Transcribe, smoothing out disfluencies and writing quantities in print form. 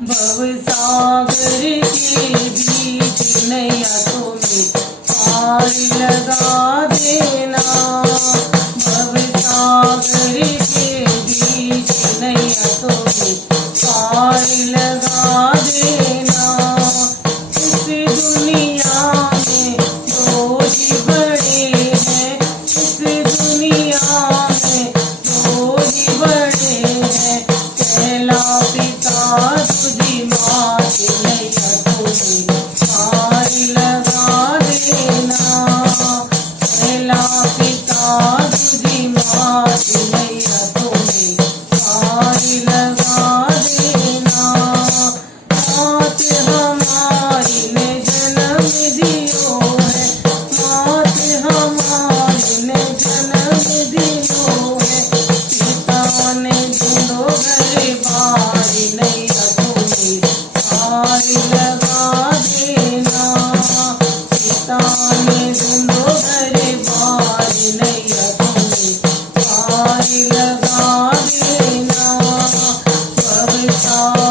भवसागर के बीच नैया तुम्हें पार लगा देना। भवसागर के बीच नैया तुम्हें पार लगा देना। इस दुनिया में दो ही बड़े हैं, इस दुनिया में दो ही बड़े हैं, पहला पिता तुझी मात नैया तुम्हें पार लगा देना। पहला पिता तुझी मात नैया तुम्हें पार लगा देना। मात हमारी ने जन्म दियो है, मात हमारी ने जन्म दियो है, पिता ने ढूंढो घर बार नैया तुम्हें पार लगा देना। पिता ने ढूंढो घर बार नैया तुम्हें पार लगा देना। भवसागर